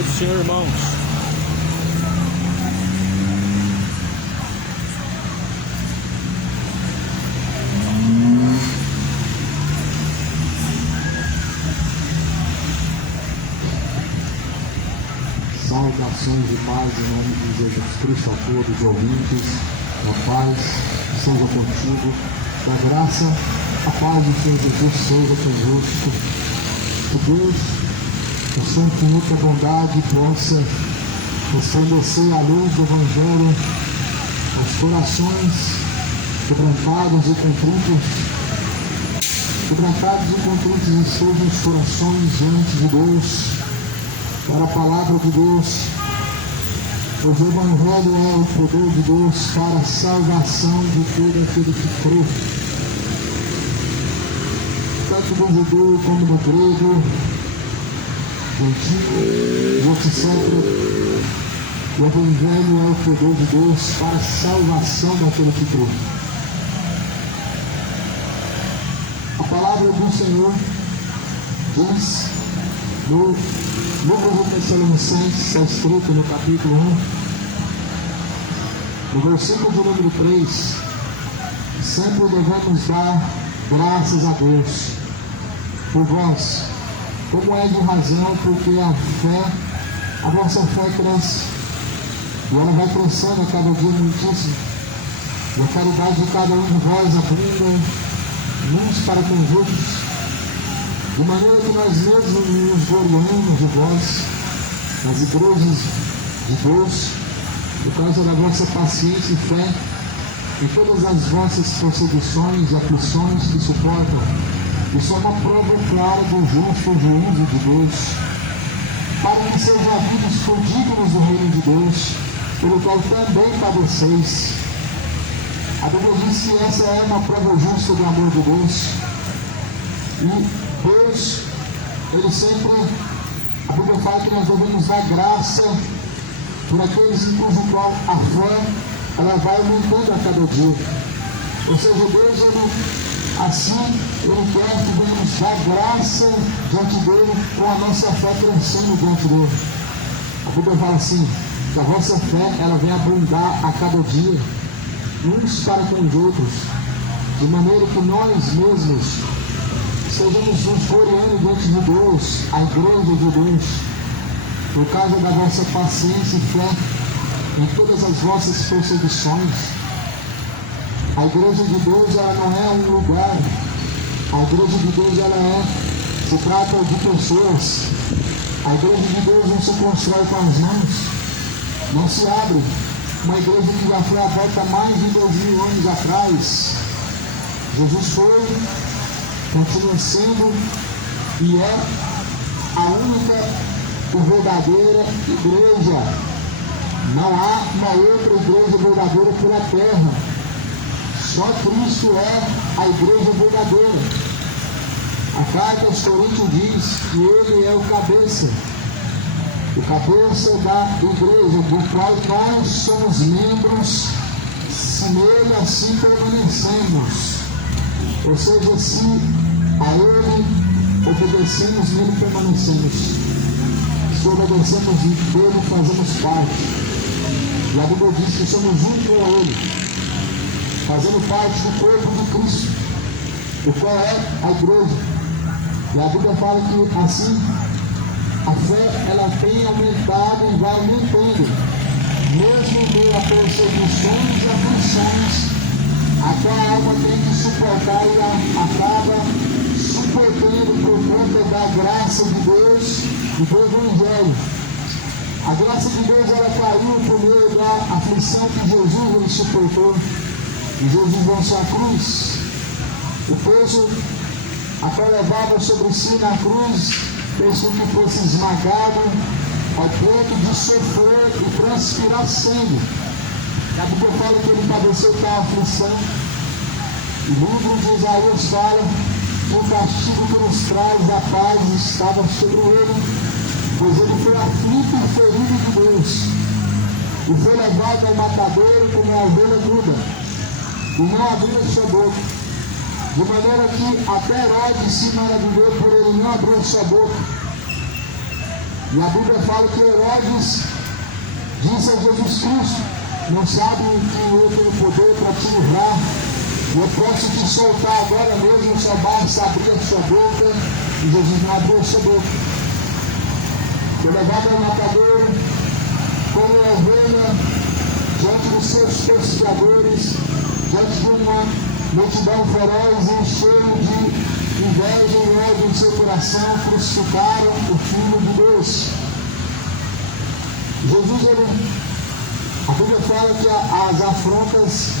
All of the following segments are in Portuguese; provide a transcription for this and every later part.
paz do Senhor, irmãos. Saudações de paz em nome de Jesus Cristo a todos os ouvintes. A paz seja contigo. Da graça, a paz do Senhor Jesus seja convosco. Que Deus, com sua infinita bondade, possa resplandecer a luz do Evangelho aos corações quebrantados e contritos. Quebrantados e contritos estejam os corações diante de Deus, para a palavra de Deus. Pois o Evangelho é o poder de Deus para a salvação de todo aquele que crê, tanto do judeu como do grego, gentil, etc. O Evangelho é o poder de Deus para a salvação daquele que crê. A palavra do Senhor diz no livro de Tessalonicenses, está escrito no capítulo 1, no versículo de número 3, sempre devemos dar graças a Deus por vós, como é de razão, porque a vossa fé cresce, e ela vai crescendo a cada dia muitíssimo, e a caridade de cada um de vós abunda uns para com os outros, de maneira que nós mesmos nos gloriamos de vós, nas igrejas de Deus, por causa da vossa paciência e fé, em todas as vossas perseguições e aflições que suportam. Isso é uma prova clara do justo juízo de Deus, para que sejam havidos por dignos do reino de Deus, pelo qual também padeceis. A Bíblia diz que essa é uma prova justa do amor de Deus. E Deus, Ele sempre, a Bíblia fala que nós devemos dar graça por aqueles em cujo qual a fé, ela vai aumentando a cada dia. Ou seja, Deus, Ele quer que devemos dar graça diante dEle, com a nossa fé crescendo diante dEle. A Bíblia fala assim, que a vossa fé, ela vem abundar a cada dia, uns para com os outros, de maneira que nós mesmos sejamos nos gloriando diante de Deus, a igreja de Deus, por causa da vossa paciência e fé em todas as vossas perseguições. A igreja de Deus, ela não é um lugar. A igreja de Deus, se trata de pessoas. A igreja de Deus não se constrói com as mãos, não se abre. Uma igreja que já foi aberta há mais de 2000 anos atrás. Jesus foi, continua sendo e é a única e verdadeira igreja. Não há uma outra igreja verdadeira pela terra. Só Cristo é a igreja verdadeira. A carta aos Coríntios diz que Ele é o cabeça da igreja, do qual nós somos membros, se nele assim permanecemos. Ou seja, se a Ele obedecemos, nele permanecemos. Se obedecemos dele, fazemos parte. E a Bíblia diz que somos um com Ele, fazendo parte do corpo de Cristo, o qual é a igreja. E a Bíblia fala que assim a fé, ela tem aumentado e vai aumentando, mesmo em meio a perseguições e aflições, a qual a alma tem que suportar e acaba suportando por conta da graça de Deus e do Evangelho. A graça de Deus, ela caiu por meio da aflição que Jesus ele suportou. E Jesus venceu a cruz. O peso a qual levava sobre si na cruz, fez com que fosse esmagado ao ponto de sofrer e transpirar sangue. A Bíblia fala que ele padeceu tal aflição. E o livro de Isaías fala que o castigo que nos traz a paz estava sobre ele, pois ele foi aflito e ferido de Deus, e foi levado ao matadouro como uma ovelha muda, e não abriu sua boca. De maneira que até Herodes se maravilhou por ele não abrir sua boca. E a Bíblia fala que Herodes disse a Jesus Cristo: não sabe que eu tenho poder para te livrar, e eu posso te soltar agora mesmo, só basta abrir a sua boca. E Jesus não abriu a sua boca. Foi levado ao matador como ovelha diante dos seus pescadores, diante de uma multidão feroz e cheio de inveja e ódio em seu coração, crucificaram o Filho de Deus. Jesus, a Bíblia fala que as afrontas,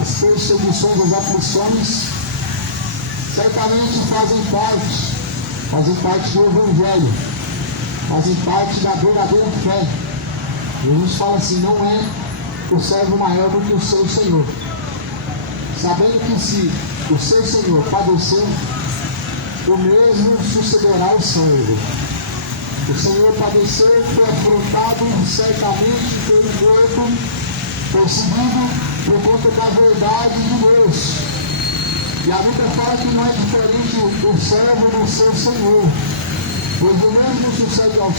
as perseguições, as aflições, certamente fazem parte do Evangelho, fazem parte da verdadeira fé. Jesus fala assim: não é o servo maior do que o seu Senhor. Sabendo que se o seu Senhor padecer, o mesmo sucederá ao servo. O Senhor padeceu, foi afrontado certamente pelo corpo, perseguido por conta da verdade de Deus. E a Bíblia fala que não é diferente o servo do seu Senhor, pois o mesmo sucede ao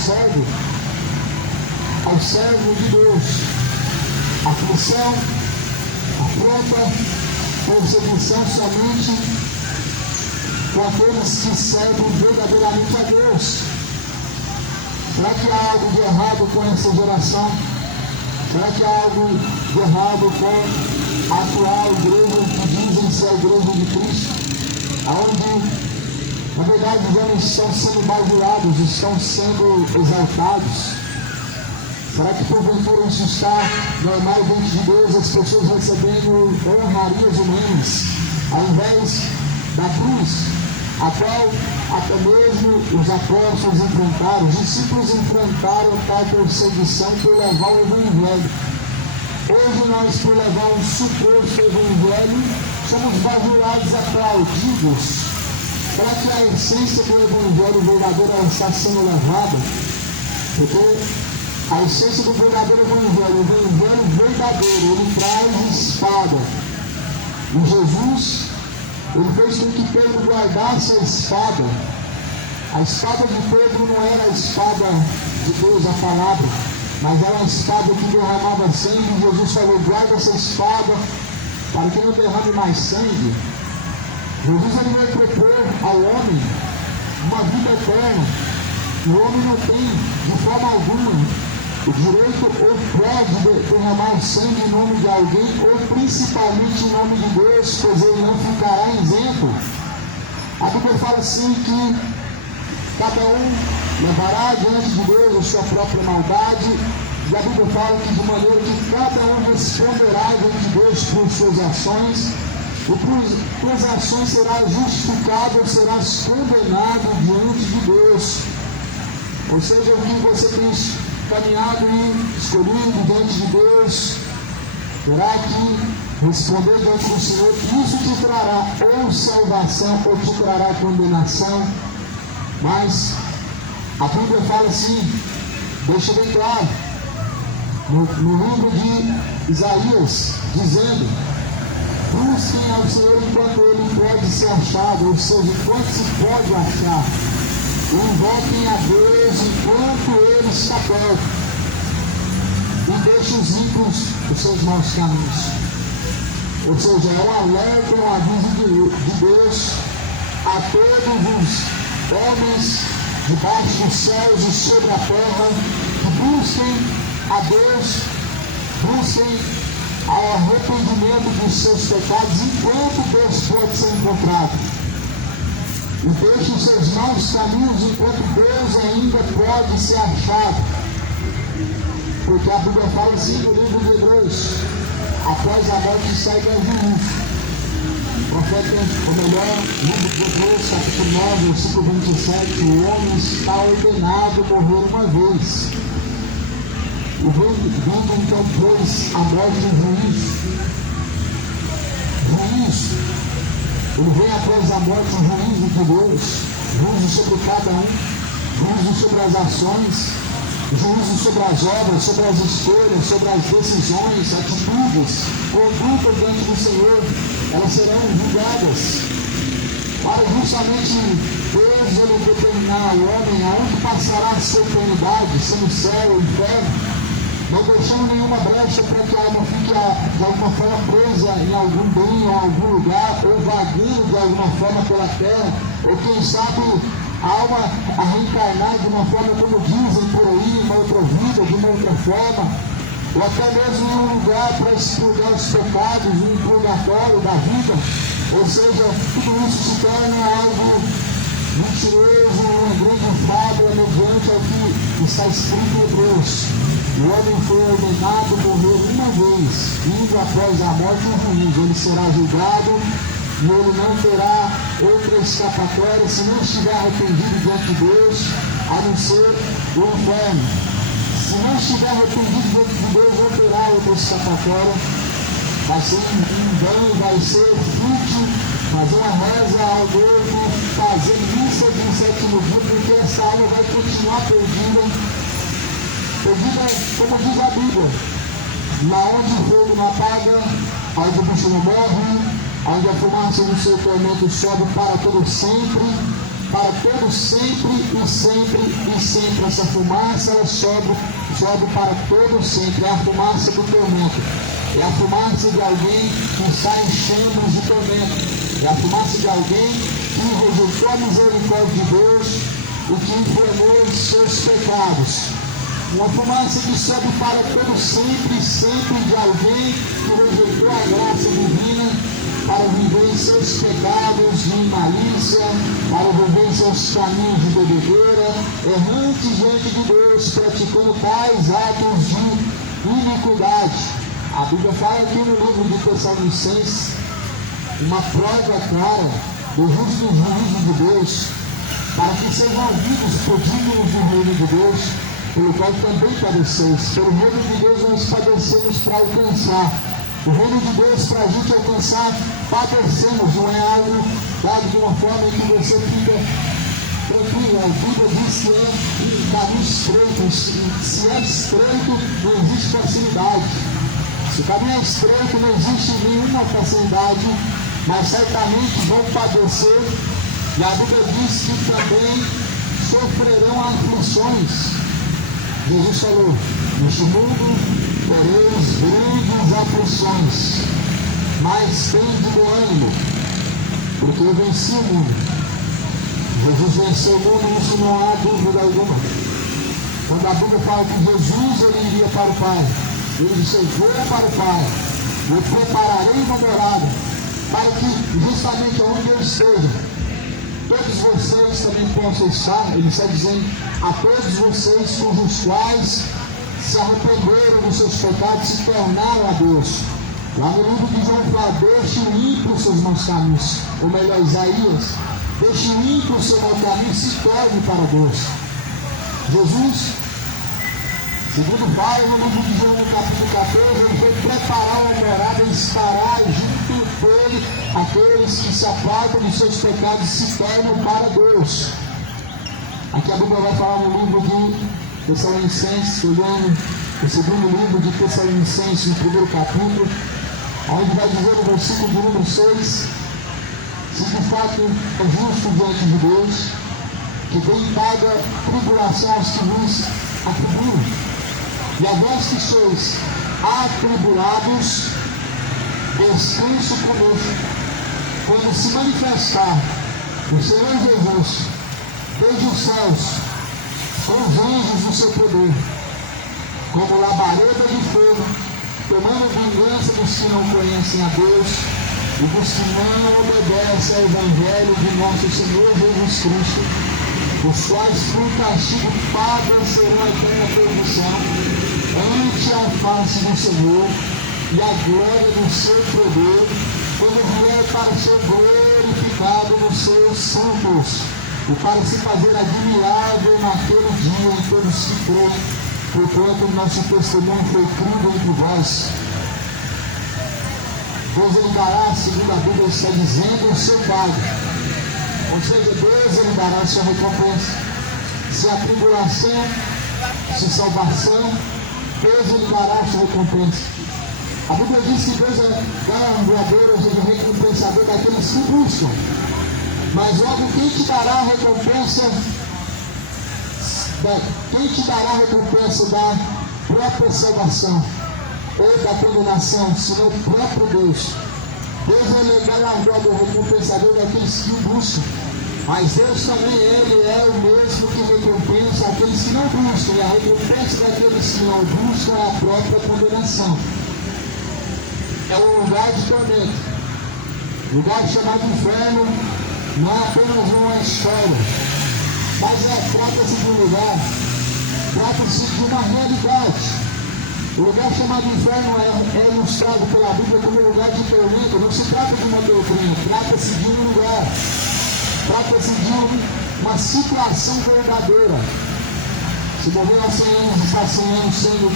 servo de Deus. Aflição, afronta, perseguição somente com aqueles que servem verdadeiramente a Deus. Será que há algo de errado com essa geração? Será que há algo de errado com a atual igreja que dizem ser a igreja de Cristo? Onde, na verdade, os homens estão sendo bajulados, estão sendo exaltados. Será que porventura isso está normal diante de Deus, as pessoas recebendo honrarias humanas, ao invés da cruz, a qual até mesmo os apóstolos enfrentaram, os discípulos enfrentaram tal perseguição por levar o Evangelho. Hoje nós, por levar um suposto Evangelho, somos bajulados, aplaudidos. Será que a essência do Evangelho verdadeiro está sendo levada? Porque a essência do verdadeiro Evangelho, o Evangelho verdadeiro, ele traz espada. E Jesus, ele fez com que Pedro guardasse a espada. A espada de Pedro não era a espada de Deus, a palavra, mas era a espada que derramava sangue. Jesus falou: guarda essa espada para que não derrame mais sangue. Jesus, ele vai propor ao homem uma vida eterna. O homem não tem, de forma alguma, o direito ou pode derramar sangue em nome de alguém, ou principalmente em nome de Deus, pois ele não ficará isento. A Bíblia fala assim que cada um levará diante de Deus a sua própria maldade, e a Bíblia fala que de maneira que cada um responderá diante de Deus por suas ações, e por suas ações será justificado ou será condenado diante de Deus. Ou seja, o que você tem caminhado e escolhido diante de Deus, terá que responder diante do Senhor. Isso te trará ou salvação ou te trará condenação. Mas a Bíblia fala assim, deixa bem claro, no livro de Isaías, dizendo: busquem ao Senhor enquanto ele pode ser achado, ou seja, enquanto se pode achar. Invoquem a Deus enquanto ele está perto, e deixe os ímpios os seus maus caminhos. Ou seja, é um alerta, um aviso de Deus a todos os homens debaixo dos céus e sobre a terra, que busquem a Deus, busquem ao arrependimento dos seus pecados enquanto Deus pode ser encontrado. E deixe os seus maus caminhos enquanto Deus ainda pode ser achado. Porque a Bíblia fala assim no livro de Hebreus: após a morte segue a juízo. O profeta, ou melhor, livro de Hebreus, capítulo 9, versículo 27, o homem está ordenado a morrer uma vez. E vindo então, pois, a morte e o juízo. Ele vem após a morte, o juízo de Deus, juízo sobre cada um, juízo sobre as ações, juízo sobre as obras, sobre as escolhas, sobre as decisões, atitudes, conduta diante do Senhor. Elas serão julgadas para justamente Deus ele determinar ao homem aonde passará a sua eternidade, se no céu ou inferno, não deixando nenhuma brecha para que a alma fique de alguma forma presa em algum bem ou algum lugar, ou vagueando de alguma forma pela terra, ou quem sabe a alma a reencarnar de uma forma como dizem por aí, uma outra vida, de uma outra forma, ou até mesmo em um lugar para expurgar os pecados, um purgatório da vida. Ou seja, tudo isso se torna algo mentiroso, uma grande fábula mediante ao que está escrito em Deus. O homem foi ordenado morrer uma vez, indo após a morte em juízo. Ele será julgado e ele não terá outra escapatória se não estiver arrependido diante de Deus, a não ser o inferno. Se não estiver arrependido diante de Deus, não terá outra escapatória. Vai ser em vão, vai ser fútil fazer uma reza ao Deus, fazer missa de um sétimo dia, porque essa alma vai continuar perdida. Perdida, como diz a Bíblia, lá onde o fogo não apaga, onde o bicho não morre, onde a fumaça do seu tormento sobe para todo sempre e sempre. Essa fumaça ela sobe para todo sempre. É a fumaça do tormento. É a fumaça de alguém que está em chamas de tormento. É a fumaça de alguém que rejeitou a misericórdia de Deus e que informou os seus pecados. Uma fumaça que sobe para todo sempre de alguém que rejeitou a graça divina para viver em seus pecados de malícia, para viver em seus caminhos de bebedeira, errante diante de Deus, praticando tais atos de iniquidade. A Bíblia fala aqui no livro de Tessalonicenses uma prova clara do justo juízo de Deus, para que sejam ouvidos por dignos do reino de Deus, pelo qual também padeceis. Pelo reino de Deus nós padecemos para alcançar. O reino de Deus para a gente alcançar, padecemos, não é algo dado de uma forma em que você fica tranquilo. A Bíblia diz que é um caminho estreito. Se é estreito, não existe facilidade. Se o caminho é estreito, não existe nenhuma facilidade, mas certamente vão padecer. E a Bíblia diz que também sofrerão aflições. Jesus falou: neste mundo tereis grandes aflições, mas tende bom ânimo, porque eu venci o mundo. Jesus venceu o mundo, isso não há dúvida alguma. Quando a Bíblia fala que Jesus ele iria para o Pai, ele disse: eu vou para o Pai, eu prepararei uma morada, para que justamente onde eu esteja, todos vocês também possam estar. Ele está dizendo a todos vocês cujos quais se arrependeram dos seus pecados, se tornaram a Deus. Lá no livro de João fala: deixe ímpio os seus maus caminhos. Ou melhor, Isaías: deixe ímpio o seu mau caminho e se torne para Deus. Jesus, segundo fala no livro de João, no capítulo 14, ele foi preparar uma morada e estará junto dele aqueles que se apartam dos seus pecados e se tornam para Deus. Aqui a Bíblia vai falar no livro de Tessalonicenses, olhando o segundo livro de Tessalonicenses, no primeiro capítulo, onde vai dizer no versículo de número 6, se de fato é justo diante de Deus, que bem paga tribulação aos que vos atribuem. E a vós que sois atribulados, descanso conosco, quando se manifestar o Senhor Jesus desde os céus, com os anjos do seu poder, como labareda de fogo, tomando vingança dos que não conhecem a Deus e dos que não obedecem ao Evangelho de nosso Senhor Jesus Cristo, os quais por castigo padecerão a eterna perdição ante a face do Senhor e a glória do seu poder, quando vier para ser glorificado nos seus santos, e para se fazer admirável naquele dia em todos que creem, porquanto o nosso testemunho foi crido entre vós. Deus ele dará, segundo a Bíblia está dizendo, o seu pago. Ou seja, Deus ele dará a sua recompensa. Se a tribulação, se salvação, Deus ele dará a sua recompensa. A Bíblia diz que Deus é galardoador, ou seja, recompensador daqueles que buscam. Mas logo quem te dará a recompensa da própria salvação ou da condenação, senão o próprio Deus? Deus é galardoador, recompensador daqueles que o buscam. Mas Deus também, Ele é o mesmo que recompensa aqueles que não buscam. E a recompensa daqueles que não buscam é a própria condenação. É um lugar de tormento. Lugar chamado inferno não é apenas uma história, mas trata-se de um lugar, trata-se de uma realidade. O lugar chamado inferno é ilustrado pela Bíblia como um lugar de tormento. Não se trata de uma doutrina, trata-se de um lugar, trata-se de uma situação verdadeira. Se morreu há 100 anos, está 100 anos sendo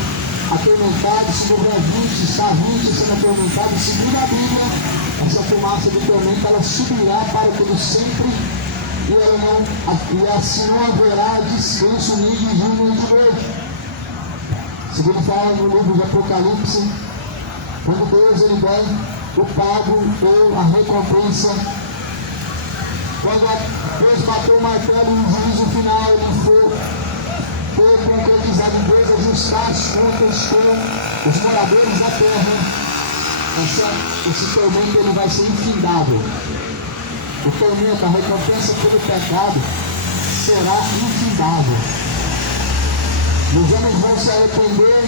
atormentado, se morreu há 20, está 20 sendo atormentado. Segundo a Bíblia, essa fumaça de tormento ela subirá para todo sempre e assim não haverá descanso nem de dia nem de noite. Segundo fala no livro de Apocalipse, quando Deus ele dá o pago ou a recompensa, quando Deus bateu o martelo no juízo final, ele foi concretizado em Deus ajustar as contas com os moradores da terra. Esse tormento ele vai ser infindável. O tormento, a recompensa pelo pecado será infindável. Os homens vão se arrepender,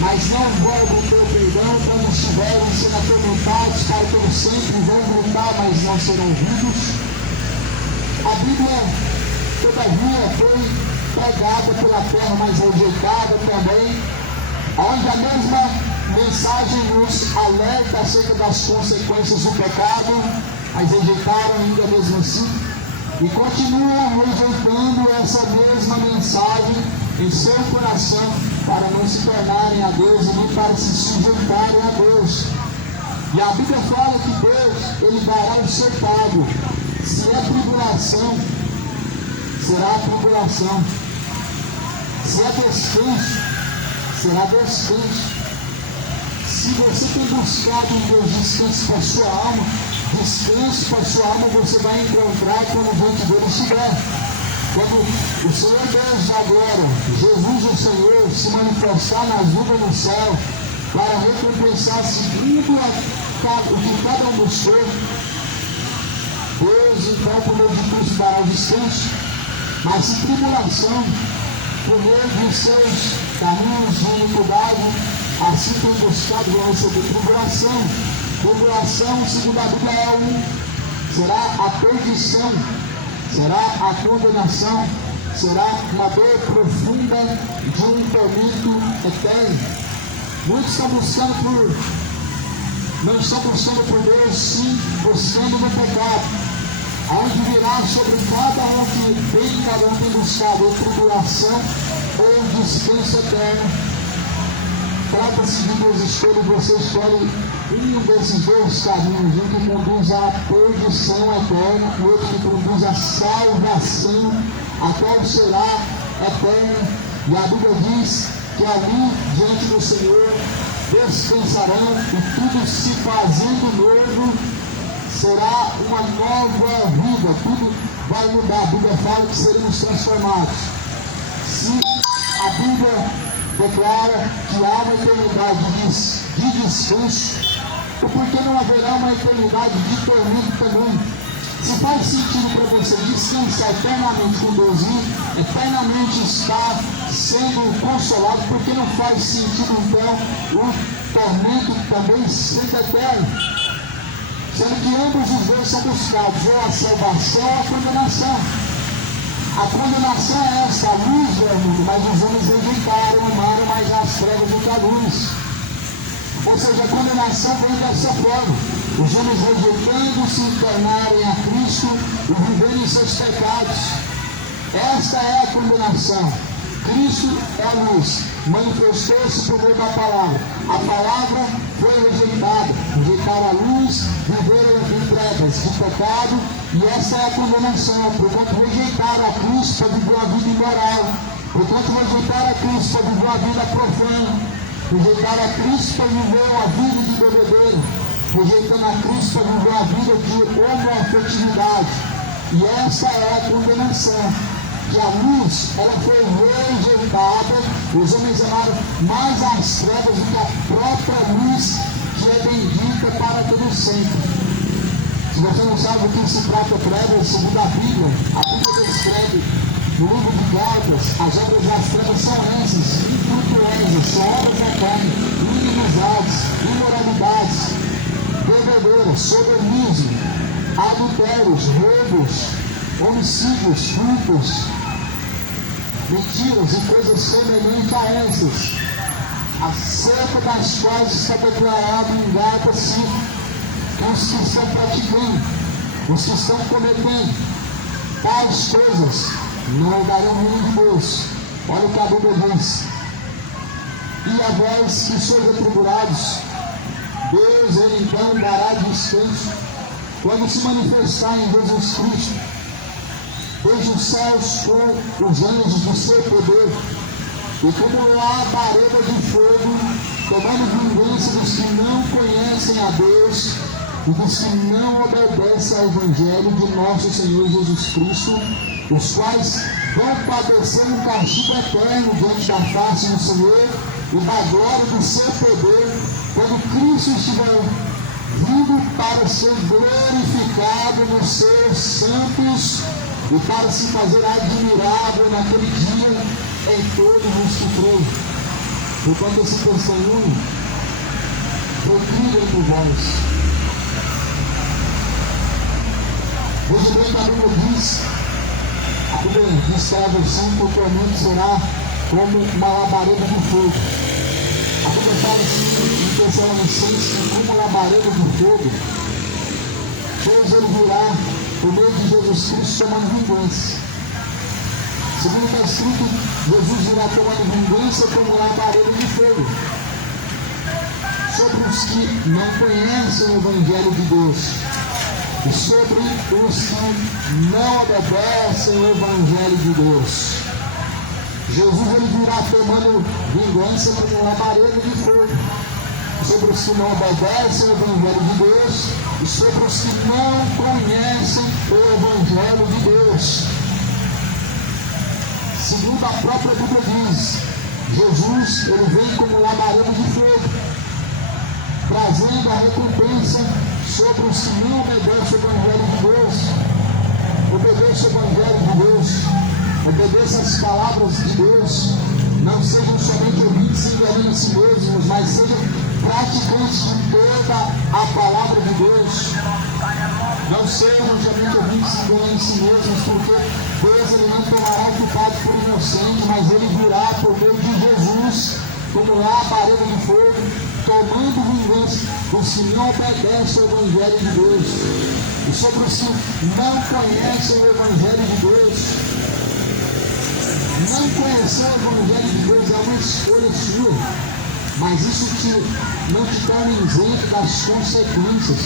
mas não vão obter o perdão quando estiverem sendo atormentados para todo sempre, vão voltar, mas não serão ouvidos. A Bíblia, todavia, foi pregada pela terra, mas rejeitada também, onde a mesma mensagem nos alerta acerca das consequências do pecado, mas rejeitaram ainda mesmo assim, e continuam rejeitando essa mesma mensagem em seu coração para não se tornarem a Deus e nem para se sujeitarem a Deus. E a Bíblia fala que Deus, Ele dará o seu pago. Se é tribulação, será tribulação. Se é descanso, será descanso. Se você tem buscado em Deus descanso para a sua alma, descanso para a sua alma você vai encontrar quando diante dele estiver. Quando o Senhor Deus agora, Jesus o Senhor, se manifestar nas nuvens no céu, para recompensar segundo o que cada um buscou, Deus então por meio de Cristo dará o descanso. Mas se tribulação, por meio de seus caminhos de iniquidade, assim tem buscado, vão receber tribulação. Tribulação, segundo a Bíblia, será a perdição, será a condenação, será uma dor profunda de um tormento eterno. Muitos estão buscando não estão buscando por Deus, sim, buscando no pecado, onde virá sobre cada um que cada um tem buscado ou tribulação ou descanso eterno. Trata-se de Deus escolhe, você escolhe um desses dois caminhos, um que conduz à perdição eterna e outro que conduz à salvação, a qual será eterna. E a Bíblia diz que ali, diante do Senhor, descansarão e tudo se fazendo novo, será uma nova vida, tudo vai mudar. A Bíblia fala que seremos transformados. Se a Bíblia declara que há uma eternidade de descanso, por que não haverá uma eternidade de tormento também? Se faz sentido para você descansar eternamente com Deus e eternamente estar sendo consolado, por que não faz sentido então o tormento também sendo eterno? Sendo que ambos os dois são buscados, ou a salvação ou a condenação. A condenação é essa, a luz do mundo, mas os homens rejeitaram, amaram mais as trevas do que a luz. Ou seja, a condenação vem dessa forma. Os homens rejeitando se tornarem a Cristo e viverem em seus pecados. Esta é a condenação. Cristo é a luz, manifestou-se por meio da palavra. A palavra foi rejeitada, rejeitaram a luz, viveram em trevas de pecado, e essa é a condenação. Porquanto rejeitaram a Cristo para viver uma vida imoral, porquanto rejeitaram a Cristo para viver uma vida profana, rejeitaram a Cristo para viver uma vida de bebedeiro, rejeitando a Cristo para viver a vida de homoafetividade. E essa é a condenação, que a luz, ela foi rejeitada, os homens amaram mais as trevas do que a própria luz, que é bendita para todo sempre. Se você não sabe o que se trata trevas, segundo a Bíblia descreve no livro de Gálatas, as obras das trevas são essas: impurezas, são obras da carne, inimizades, imoralidades, bebedeiras, sobermismo, adultérios, roubos, homicídios, furtos, mentiras e coisas semelhantes a essas, acerca das quais está declarado em Gálatas 5, que os que estão praticando, os que estão cometendo tais coisas, não darão o reino de Deus. Olha o que a Bíblia diz: e a vós que sois atribulados, Deus ele então dará descanso quando se manifestar em Jesus Cristo. Desde os céus com os anjos do seu poder, e como labareda de fogo, tomando vingança dos que não conhecem a Deus e dos que não obedecem ao Evangelho de nosso Senhor Jesus Cristo, os quais vão padecer um castigo eterno diante da face do Senhor e da glória do seu poder, quando Cristo estiver vindo para ser glorificado nos seus santos e para se fazer admirável naquele dia em todos os que creem. Porquanto esse testemunho foi crido entre vós. Veja bem que a Bíblia diz que a versão que o tormento será como uma labareda de fogo. A Bíblia fala assim em Tessalonicenses que como uma labareda de fogo, Deus ele virá por meio de Jesus Cristo tomando vingança. Segundo está escrito, Jesus virá tomando vingança como uma labareda de fogo sobre os que não conhecem o Evangelho de Deus e sobre os que não obedecem o Evangelho de Deus. Jesus ele virá tomando vingança como uma labareda de fogo sobre os que não obedecem o Evangelho de Deus e sobre os que não conhecem o Evangelho de Deus. Segundo a própria Bíblia diz, Jesus ele vem como labareda de fogo, trazendo a recompensa sobre os que não obedecem o Evangelho de Deus. Obedeça o Evangelho de Deus, obedeça as palavras de Deus, não sejam somente ouvintes enganando a si mesmos, mas sejam praticantes de toda a palavra de Deus. Não sejam somente ouvintes enganando a si mesmos, porque Deus ele não tomará o culpado por inocente, mas ele virá por meio de Jesus, como labareda de fogo, tomando vingança dos que não obedecem ao Evangelho de Deus e sobre os que não conhecem o Evangelho de Deus. Não conhecer o Evangelho de Deus é uma escolha sua, mas isso não te torna isento das consequências.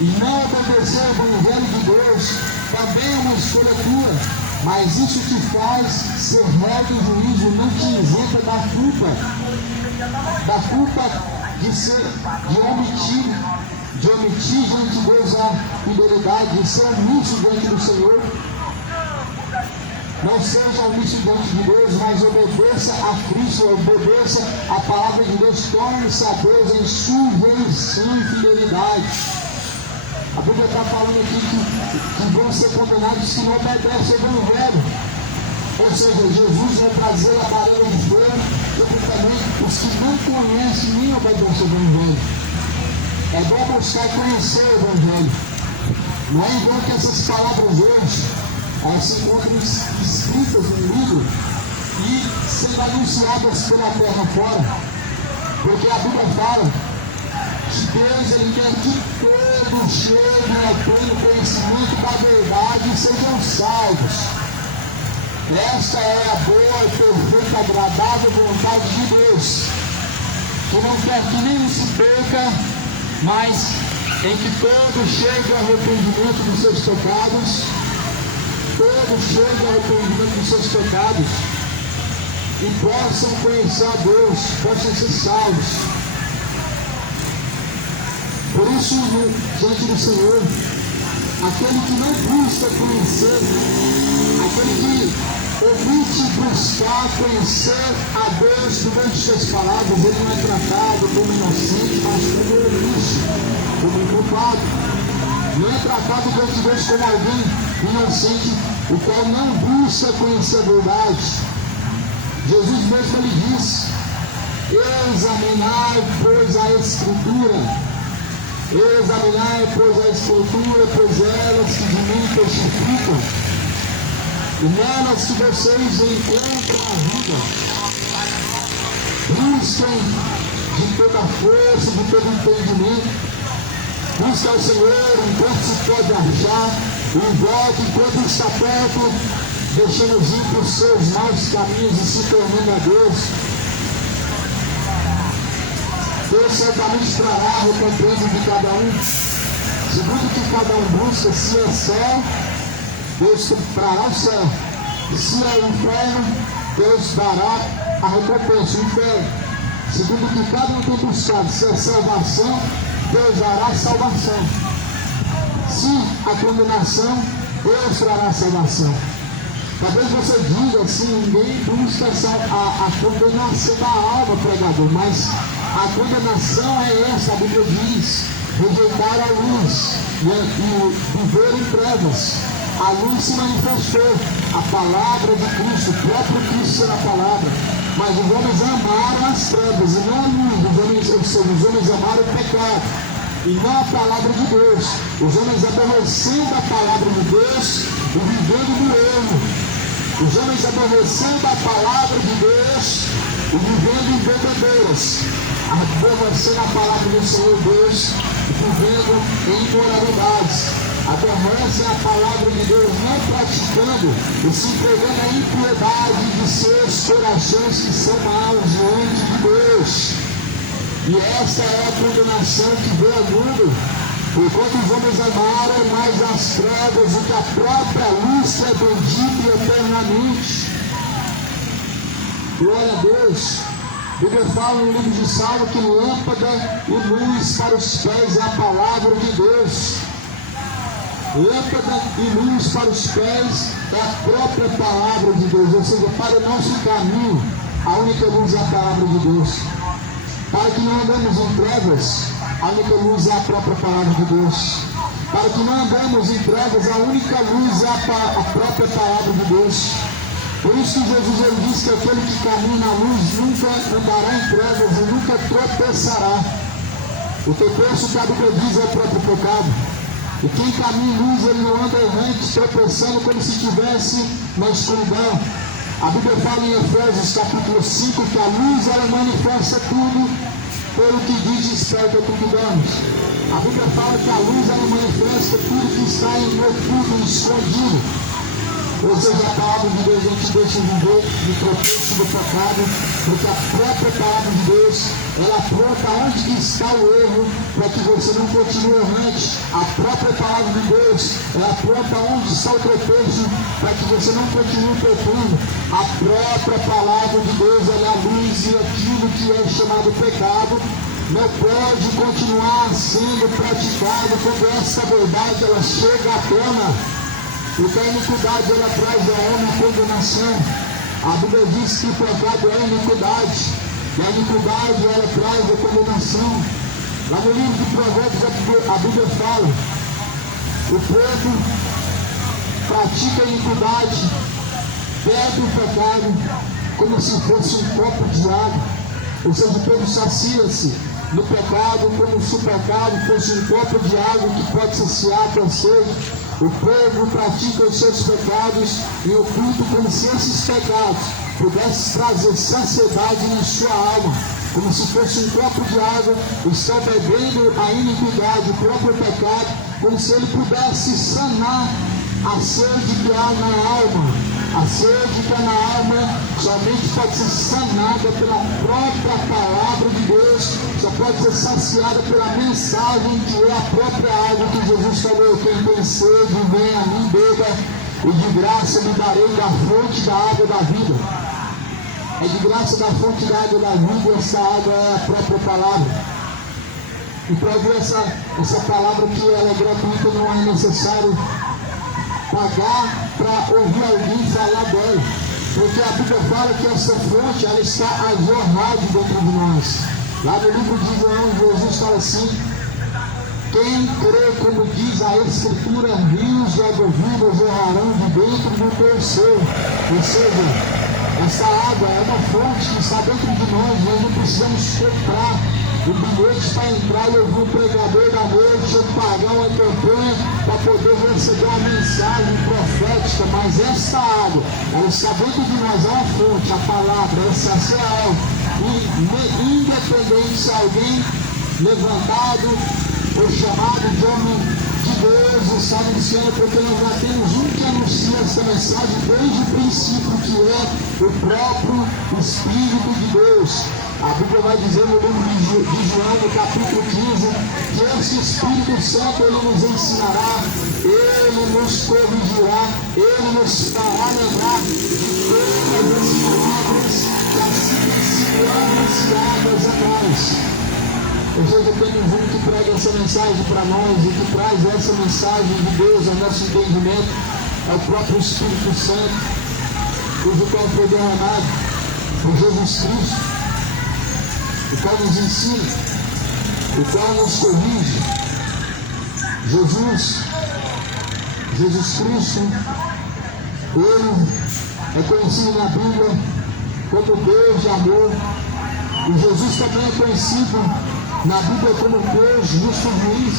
E não obedecer ao Evangelho de Deus também é uma escolha tua, mas isso te faz ser réu do juízo, não te isenta da culpa de omitir diante de Deus a fidelidade, de ser omisso diante do Senhor. Não seja omisso diante de Deus, mas obedeça a Cristo, obedeça a palavra de Deus, torne-se a Deus em subversão e fidelidade. A Bíblia está falando aqui que vão ser condenados os que não obedecem ao Evangelho. Ou seja, Jesus vai trazer a labareda de fogo e também os que não conhecem nem obedecem ao Evangelho. É bom buscar conhecer o Evangelho. Não é em vão que essas palavras hoje elas se encontram escritas no livro e sendo anunciadas pela terra fora. Porque a Bíblia fala que Deus ele quer que todos cheguem ao pleno conhecimento da verdade e sejam salvos. Esta é a boa, perfeita, agradável vontade de Deus, que não quer que nenhum se perca, mas em que todos cheguem ao arrependimento dos seus pecados, todos cheguem ao arrependimento dos seus pecados e possam conhecer a Deus, possam ser salvos. Por isso, diante do Senhor, aquele que não busca conhecer, aquele que omite buscar conhecer a Deus durante suas palavras, ele não é tratado como inocente, mas como omisso, como culpado. Não é tratado diante de Deus como alguém inocente, o qual não busca conhecer a verdade. Jesus mesmo lhe disse: examinai, pois, a Escritura. Examinai, pois, a Escritura, pois elas que de mim testificam, e nelas que vocês encontram a vida. Busquem de toda a força, de todo entendimento. Busca ao Senhor enquanto se pode achar, e volte enquanto está perto, deixando os ímpios seus maus caminhos e se tornando a Deus. Deus certamente trará a recompensa de cada um, segundo o que cada um busca. Se é céu, Deus trará o céu. Se é inferno, Deus dará a recompensa, o inferno. Segundo o que cada um tem buscado. Se é salvação, Deus dará a salvação. Se a condenação, Deus trará a salvação. Talvez você diga assim: ninguém busca a condenação da alma, pregador, mas a condenação é essa. A Bíblia diz: rejeitar a luz e viver em trevas. A luz se manifestou, a palavra de Cristo, o próprio Cristo será a palavra. Mas os homens amaram as trevas e não a luz. Os homens amaram o pecado e não a palavra de Deus. Os homens aborrecendo a palavra de Deus e vivendo no erro. Os homens aborrecendo a palavra de Deus e vivendo em bebedeiras. Aborrecendo a palavra do Senhor Deus e vivendo em imoralidades. Aborrecem a palavra de Deus, não praticando e se entregando à impiedade de seus corações que são maus diante de Deus. E esta é a condenação que veio ao mundo. Enquanto os homens amaram mais as trevas do que a própria luz que é bendita eternamente. Glória a Deus. A Bíblia fala no livro de Salmo que lâmpada e luz para os pés é a palavra de Deus. Lâmpada e luz para os pés é a própria palavra de Deus. Ou seja, para o nosso caminho, a única luz é a palavra de Deus. Para que não andemos em trevas, a única luz é a própria palavra de Deus. Para que não andemos em trevas, a única luz é a própria palavra de Deus. Por isso que Jesus disse que aquele que caminha na luz nunca andará em trevas e nunca tropeçará. O tropeço que a Bíblia diz é o próprio pecado. E quem caminha em luz, ele não anda errante, tropeçando como se estivesse na escuridão. A Bíblia fala em Efésios capítulo 5 que a luz ela manifesta tudo pelo que diz respeito ao que damos. A Bíblia fala que a luz ela manifesta tudo que está em oculto, escondido. Ou seja, a palavra de Deus não te deixa viver no tropeço do pecado, porque a própria palavra de Deus, ela aponta onde que está o erro, para que você não continue errante. A própria palavra de Deus, ela aponta onde está o tropeço, para que você não continue pecando. A própria palavra de Deus, ela é a luz e aquilo que é chamado pecado não pode continuar sendo praticado quando essa verdade ela chega à tona. Porque a iniquidade ela traz ao homem condenação. A Bíblia diz que o pecado é iniquidade. E a iniquidade ela traz a condenação. Lá no livro de Provérbios a Bíblia fala: o povo pratica a iniquidade, bebe o pecado como se fosse um copo de água. Ou seja, o povo sacia-se no pecado como se o pecado fosse um copo de água que pode saciar a sede. O povo pratica os seus pecados e oculta como se esses pecados pudessem trazer saciedade na sua alma. Como se fosse um copo de água, estão bebendo a iniquidade, o próprio pecado, como se ele pudesse sanar a sede que há na alma. A sede que há na alma somente pode ser sanada pela própria palavra de Deus, só pode ser saciada pela mensagem que é a própria água que Jesus falou: quem tem sede, venha a mim, beba, e de graça lhe darei da fonte da água da vida. É de graça da fonte da água da vida, e essa água é a própria palavra. E para ouvir essa palavra que ela é gratuita, não é necessário pagar para ouvir alguém falar dela. Porque a Bíblia fala que essa fonte, ela está a jorrar dentro de nós. Lá no livro de João, Jesus fala assim: quem crê, como diz a Escritura, rios de água viva jorrarão de dentro do teu ser. Ou seja, essa água é uma fonte que está dentro de nós não precisamos comprar o bilhete para entrar e ouvir o pregador da noite ou pagar uma campanha para poder receber uma mensagem profética. Mas essa água, ela está dentro de nós, é uma fonte, a palavra, ela sacia a alma. E independente se alguém levantado ou chamado de homem de Deus está anunciando, porque nós já temos um que anuncia essa mensagem desde o princípio, que é o próprio Espírito de Deus. A Bíblia vai dizer no livro de João, no capítulo 15, que esse Espírito Santo, ele nos ensinará, ele nos corrigirá, ele nos fará lembrar de todas as palavras que assim têm sido anunciadas a nós. Ou seja, temos um que prega essa mensagem para nós e que traz essa mensagem de Deus ao nosso entendimento, é o próprio Espírito Santo, cujo qual foi derramado por Jesus Cristo, o qual nos ensina, o qual nos corrige. Jesus Cristo, ele é conhecido na Bíblia como Deus de amor, e Jesus também é conhecido na Bíblia como Deus justo juiz.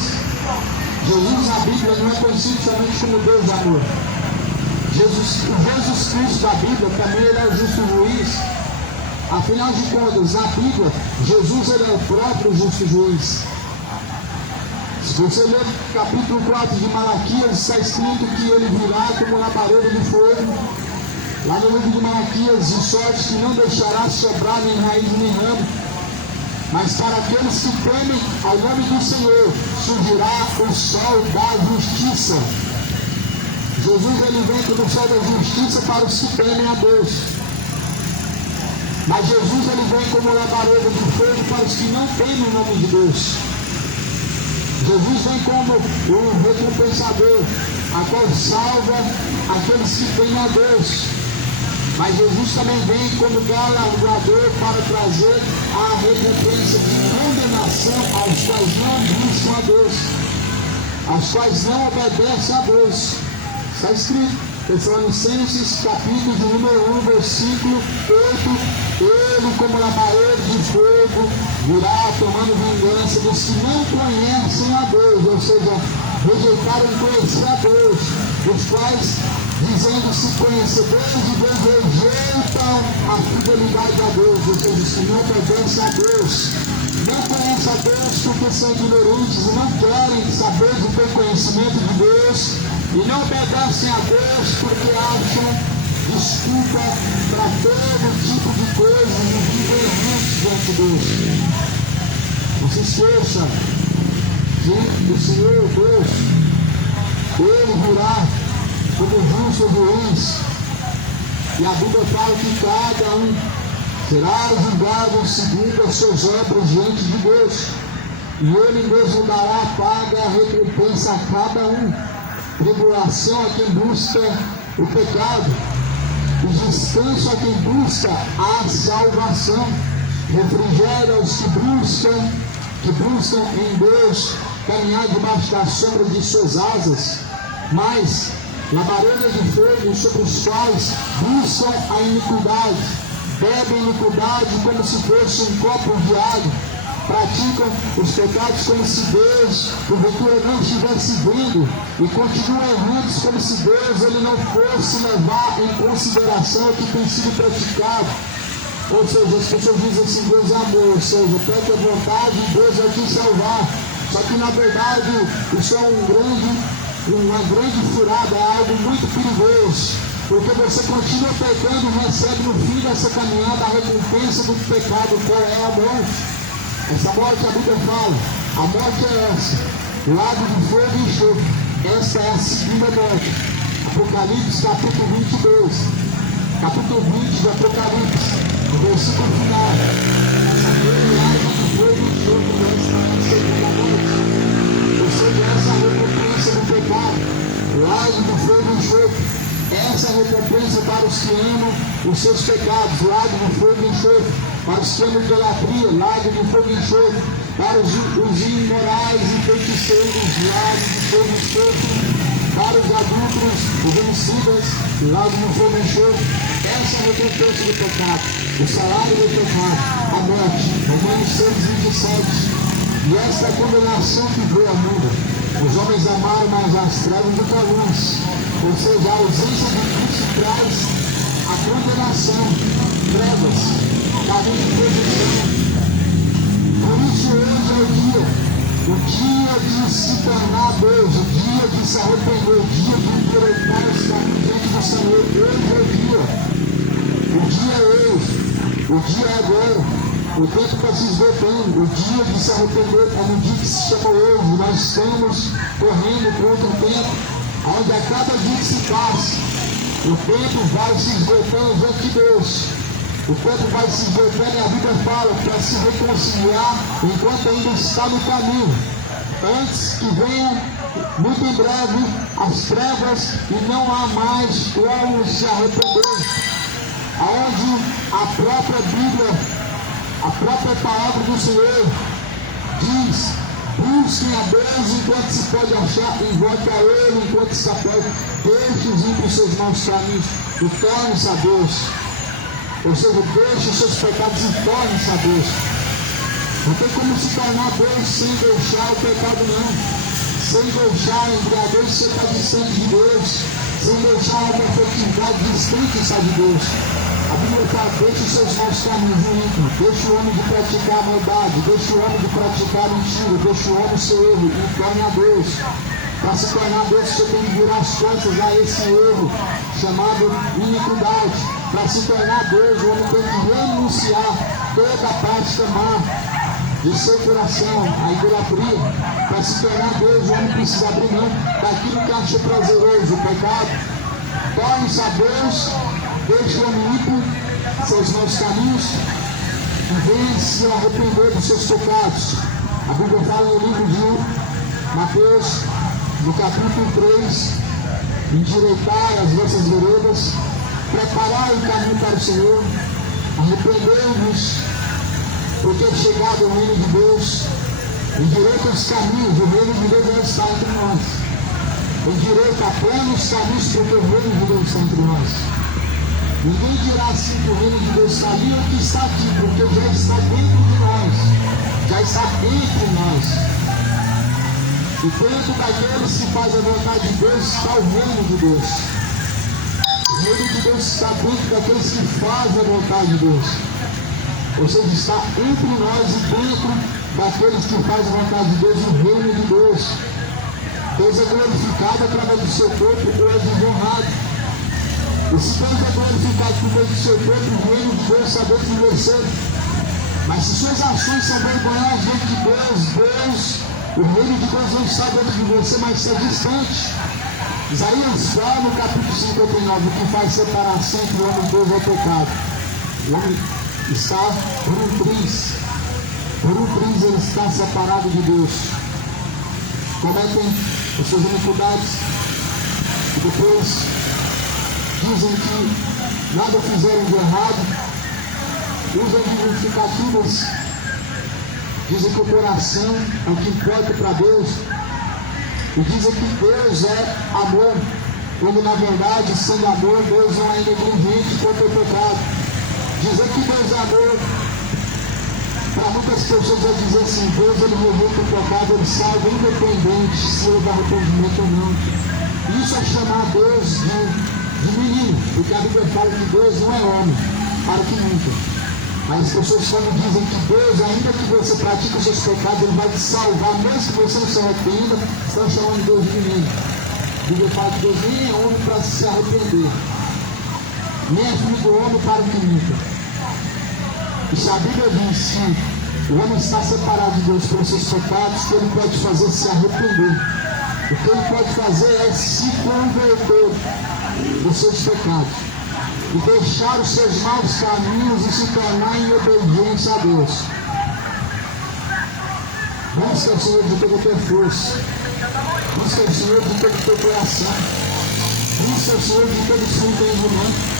Jesus na Bíblia não é conhecido somente como Deus de amor. Jesus Cristo da Bíblia também ele é o justo juiz. Afinal de contas, na Bíblia, Jesus ele é o próprio justo juiz. Se você ler o capítulo 4 de Malaquias, está escrito que ele virá como labaredo de fogo. Lá no livro de Malaquias, de sorte que não deixará sobrar nem raiz nem ramo. Mas para aqueles que temem ao nome do Senhor, surgirá o sol da justiça. Jesus ele vem como o sol da justiça para os que temem a Deus. Mas Jesus ele vem como labaredo de fogo para os que não temem o nome de Deus. Jesus vem como o recompensador, a qual salva aqueles que temem a Deus. Mas Jesus também vem como galardoador para trazer a recompensa de condenação aos quais não buscam a Deus, aos quais não obedecem a Deus. Está escrito, Tessalonicenses, capítulo de número 1, versículo 8, ele como labaredo de fogo virá tomando vingança dos que não conhecem a Deus, ou seja, rejeitaram conhecer a Deus, os quais, dizendo-se conhecedores de Deus, rejeitam a fidelidade a Deus, ou seja, os que não obedecem a Deus, não conhecem a Deus porque são ignorantes e não querem saber de ter conhecimento de Deus, e não obedecem a Deus porque acham desculpa para todo tipo de coisa e vivem diante de Deus. Não se esqueça que o Senhor Deus, ele virá como justo juiz, e a Bíblia fala que cada um será julgado segundo as suas obras diante de Deus, e ele mesmo dará a paga e a recompensa a cada um. Tribulação a quem busca o pecado, e descanso a quem busca a salvação, refrigério aos que buscam em Deus caminhar debaixo da sombra de suas asas, mas labaredas de fogo sobre os quais buscam a iniquidade, bebem iniquidade como se fosse um copo de água, praticam os pecados como se Deus, porventura, não estivesse vendo, e continuam errantes como se Deus ele não fosse levar em consideração o que tem sido praticado. Ou seja, as pessoas dizem assim, Deus é amor, ou seja, peca à vontade, Deus vai te salvar. Só que na verdade isso é uma grande furada, é algo muito perigoso, porque você continua pecando e recebe no fim dessa caminhada a recompensa do pecado, qual é a morte. Essa morte a Bíblia fala, a morte é essa, lago de fogo e enxofre, essa é a segunda morte. Apocalipse capítulo 22, capítulo 20 de Apocalipse, no versículo final, essa primeira lago de fogo e enxofre. encontro nesta segunda noite. Ou seja, essa recompensa do pecado, lago do fogo e enxofre. Essa recompensa para os que amam os seus pecados, lago de fogo e enxofre. Para os que amam idolatria, lago de fogo e enxofre. Para os imorais e feiticeiros, lago de fogo e enxofre. Para os adúlteros, os homicidas, lago de fogo e enxofre. Essa é a recompensa do pecado, o salário do pecado, a morte. Romanos 6:27. E esta é a condenação que veio ao mundo. Os homens amaram mais as trevas do que a luz. Ou seja, a ausência de Cristo traz a condenação, trevas, caminho de perdição. Por isso hoje é o dia de se tornar Deus, o dia de se arrepender, o dia de endireitar os caminhos diante do Senhor. Hoje é o dia. O dia é hoje. O dia é agora. O tempo está se esgotando. O dia de se arrepender é no dia que se chama hoje. Nós estamos correndo contra o tempo, onde a cada dia que se passa, o tempo vai se esgotando diante de Deus. O tempo vai se esgotando e a Bíblia fala para se reconciliar enquanto ainda está no caminho. Antes que venham, muito em breve, as trevas e não há mais como se arrepender. Onde a própria Bíblia, a própria palavra do Senhor diz: busquem a Deus enquanto se pode achar, invoque a Ele enquanto está perto, deixe-os ir para os seus maus caminhos e torne-se a Deus. Ou seja, deixe os seus pecados e torne-se a Deus. Não tem como se tornar Deus sem deixar o pecado, não. Sem deixar a embriaguez ser distante de Deus, sem deixar a perfeitividade distante de Deus. A Bíblia fala: deixe os seus maus caminhos ímpios, deixe o homem de praticar a maldade, deixe o homem de praticar mentira, deixe o homem seu erro e torne a Deus. Para se tornar Deus, você tem que virar as costas a esse erro chamado iniquidade. Para se tornar Deus, o homem tem que renunciar toda a prática má de seu coração, a idolatria. Para se tornar Deus, o homem precisa abrir mão daquilo que acha prazeroso, o pecado. Torne-se a Deus, deixe o homem ímpio seus maus caminhos e venha se arrepender dos seus pecados. A Bíblia fala no livro de Mateus, no capítulo 3, endireitai as vossas veredas, preparai o caminho para o Senhor, arrependei-vos, porque é chegado o reino de Deus. Endireita os caminhos, o reino de Deus está entre nós. Endireita apenas os caminhos, porque o reino de Deus está entre nós. Ninguém dirá assim que o reino de Deus está ali ou que está aqui, porque já está dentro de nós, já está entre nós. E dentro daqueles que fazem a vontade de Deus está o reino de Deus. O reino de Deus está dentro daqueles que fazem a vontade de Deus. Ou seja, está entre nós e dentro daqueles que fazem a vontade de Deus, o reino de Deus. Deus é glorificado através do seu corpo, Deus é desonrado. E se Deus é glorificado por meio do seu corpo, o reino de Deus está dentro de você. Mas se suas ações são vergonhosas diante de Deus, o reino de Deus não está dentro de você, mas está distante. Isaías fala no capítulo 59, que faz separação entre o homem e Deus é o pecado. O homem está por um triz. Por um triz ele está separado de Deus. Cometem as suas iniquidades e depois dizem que nada fizeram de errado, usam de justificativas, dizem que o coração é o que importa para Deus, e dizem que Deus é amor, quando na verdade, sendo amor, Deus não é negligente contra o pecado. Dizer que Deus é amor, para muitas pessoas é dizer assim: Deus ele rejeita o pecado, ele salva independente se houve arrependimento ou não. Isso é chamar Deus de menino, porque a Bíblia fala que Deus não é homem, para que nunca. Mas as pessoas quando dizem que Deus, ainda que você pratique os seus pecados, ele vai te salvar, mesmo que você não se arrependa, estão chamando Deus de menino. A Bíblia fala que Deus nem é homem para se arrepender, nem é filho do homem para que nunca. E se a Bíblia diz que o homem está separado de Deus pelos seus pecados, o que ele pode fazer é se arrepender. O que ele pode fazer é se converter dos seus pecados e deixar os seus maus caminhos e se tornar em obediência a Deus. Busca o Senhor de toda a tua força. Busca o Senhor de todo o teu coração. Busca o Senhor de todo o seu entendimento.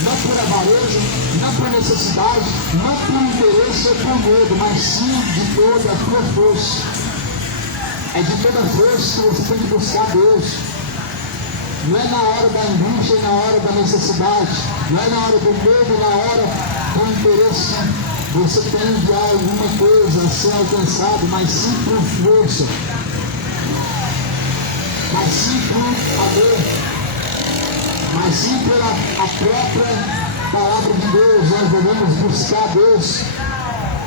Não por avareza, não por necessidade, não por interesse ou por medo, mas sim de toda a tua força. É de toda a força que você tem que buscar Deus. Não é na hora da angústia e na hora da necessidade. Não é na hora do medo e na hora do interesse. Você tem de alguma coisa a ser alcançado, mas sim por força. Mas sim por amor. Mas sim pela a própria palavra de Deus. Nós devemos buscar Deus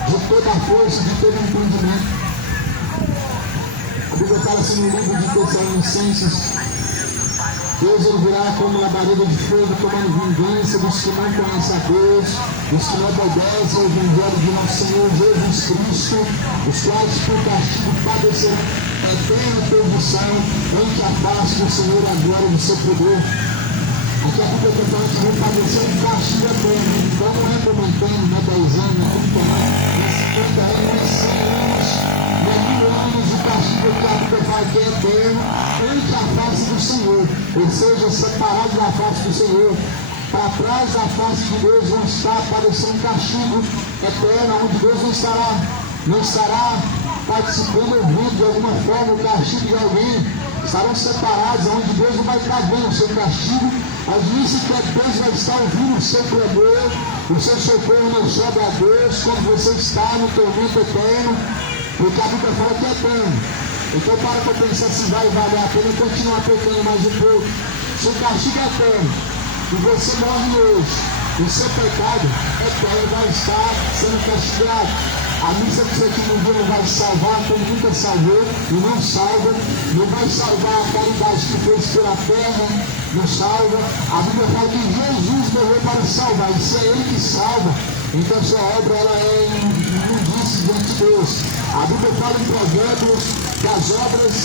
de toda a força, de todo o entendimento. A Bíblia fala assim no livro de Tessalonicenses: Deus ele virá como labareda de fogo, tomando vingança dos que não conhecem a Deus, dos que não obedecem ao Evangelho de nosso Senhor Jesus Cristo, os quais por castigo padecerão eterna perdição ante a face do Senhor a glória do seu poder. Aqui a Bíblia está falando que vão padecer um castigo eterno. Então não é momentâneo, não é 10 anos, não é 30 anos, não é 50 anos, não é 100 anos, não é 1000 anos de castigo que a Bíblia fala que é eterno ante a face do Senhor. Ou seja, separado da face do Senhor. Para trás da face de Deus vão estar padecendo um castigo eterno, onde Deus não estará participando ou vendo de alguma forma o castigo de alguém. Estarão separados, onde Deus não vai estar vendo o seu castigo. Às vezes Deus vai estar ouvindo o seu clamor, o seu socorro não sobe a Deus quando você está no tormento eterno, porque a Bíblia fala que é eterno. Então para pensar se vai valer a pena continuar pecando mais um pouco. Se o castigo é eterno e você morre hoje, o seu pecado eterno vai estar sendo castigado. A missa que aqui no dia não vai salvar como nunca salvou e não salva, não vai salvar a caridade que fez pela terra, não salva. A Bíblia fala que Jesus morreu para salvar, e se é Ele que salva, então a sua obra ela é imundícia diante de Deus. A Bíblia fala em Provérbios que as obras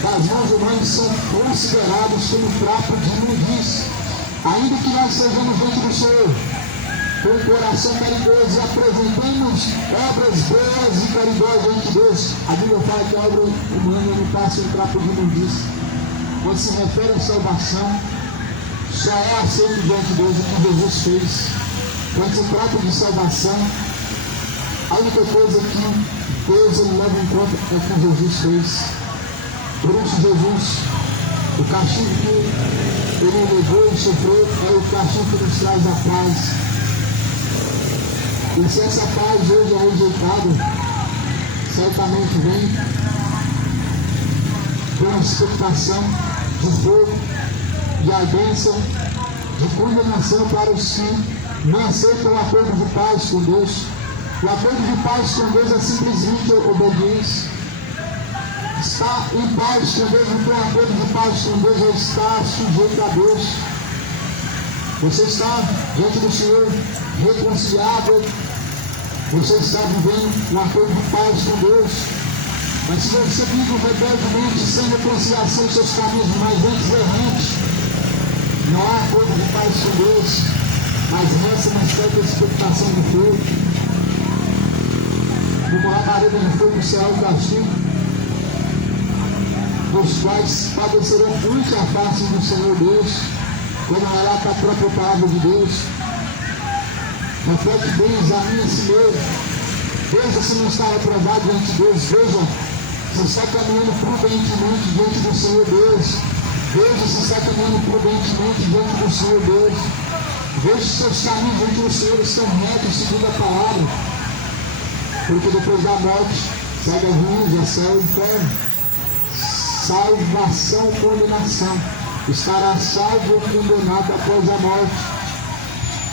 das mãos humanas são consideradas como trapo de imundícia. Ainda que nós sejamos diante do Senhor, com o coração caridoso e apresentamos obras boas e caridosas diante de Deus, a Bíblia fala que a obra humana não passa um trapo de imundícia. Quando se refere à salvação, só é aceito diante de Deus o que Jesus fez. Quando se trata de salvação, a única coisa que Deus ele leva em conta é o que Jesus fez. Por isso Jesus, o castigo que ele levou e sofreu é o castigo que nos traz a paz. E se essa paz hoje é rejeitada, certamente vem com uma expectação de fogo, de ardência, de condenação para os que não aceitam o acordo de paz com Deus. O acordo de paz com Deus é simplesmente obediência. Estar em paz com Deus, não tem um acordo de paz com Deus, é estar sujeito a Deus. Você está diante do Senhor reconciliado, você está vivendo um acordo de paz com Deus. Mas se você vive rebeldemente, sem reconciliação em seus caminhos, mas antes errante, não há acordo de paz com Deus, mas resta uma certa expectação de fogo. Como labareda de fogo será o castigo, dos quais padecerão muito a face do Senhor Deus, como relata a própria palavra de Deus. Reflete bem, examine a si mesmo. Veja se não está reprovado diante de Deus. Veja se está caminhando prudentemente diante do Senhor Deus. Veja se está caminhando prudentemente diante do Senhor Deus. Veja se seus caminhos diante do Senhor estão retos segundo a palavra. Porque depois da morte, segue a ruína, céu e inferno. Salvação ou condenação. Estará salvo ou condenado após a morte.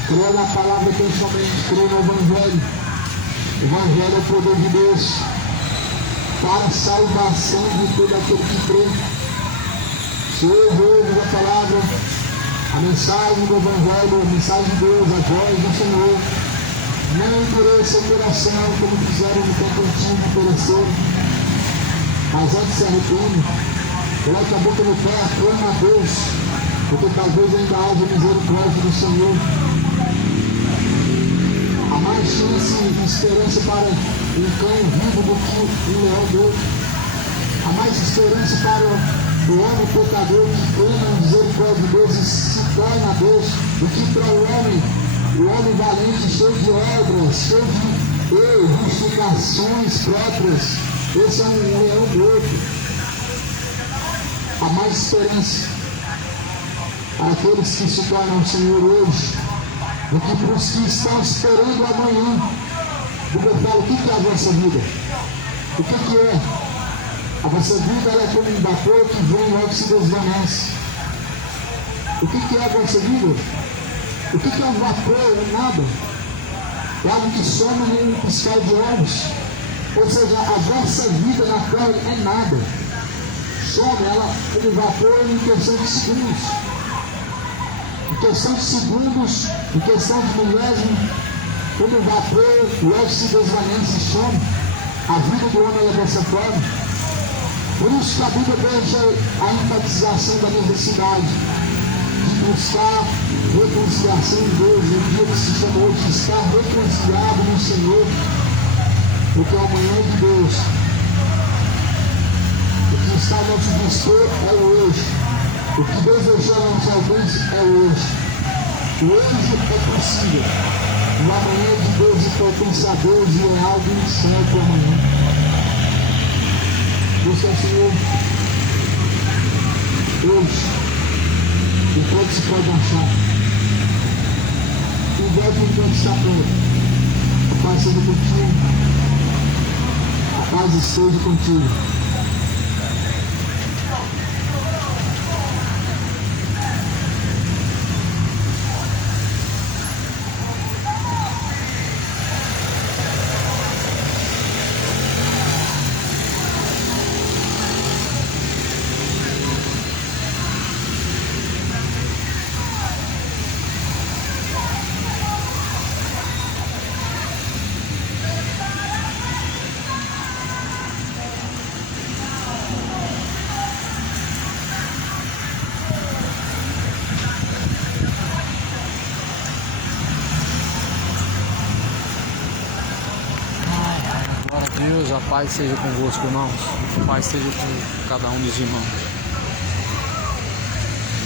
Crê na palavra tão somente, crê no Evangelho. O Evangelho é o poder de Deus para a salvação de todo aquele que crê. Se hoje ouves a palavra, a mensagem do Evangelho, a mensagem de Deus, a voz do Senhor, não endureça o coração como fizeram no tempo antigo, endureceram. Mas antes se arrepende, coloque a boca no pé, clama a Deus, porque talvez ainda haja misericórdia do Senhor. A Há mais chance e esperança para um cão vivo do que um leão morto. Há mais esperança para o homem pecador que crê na misericórdia de Deus e se torna a Deus do que para o homem valente, cheio de obras, cheio de justificações próprias. Esse é um leão morto. Há mais esperança para aqueles que se tornam o Senhor hoje do que para os que estão esperando amanhã. Porque eu falo, o que é a vossa vida? O que é? A vossa vida ela é como um vapor que vem e logo se desvanece. O que é a vossa vida? O que é um vapor? É nada. É algo que some num piscar de olhos. Ou seja, a vossa vida na terra é nada. Some ela como vapor em questão de segundos. Em questão de segundos, em questão de milésimo, como vapor, logo se desvanece e some. A vida do homem é dessa forma. Por isso que a Bíblia deixa a enfatização da necessidade de buscar reconciliação em Deus, no dia que se chamou de estar reconciliado no Senhor, porque amanhã é de Deus. O que está ao nosso dispor é hoje. O que Deus deixou ao nosso alcance é hoje. O hoje é possível. O amanhã é de Deus e pertence a Deus e é algo incerto amanhã. Deus é o Senhor. Hoje, enquanto se pode achar, o verbo enquanto está pronto, a paz seja contigo, a paz esteja contigo. Deus, a paz seja convosco, irmãos. A paz seja com cada um dos irmãos.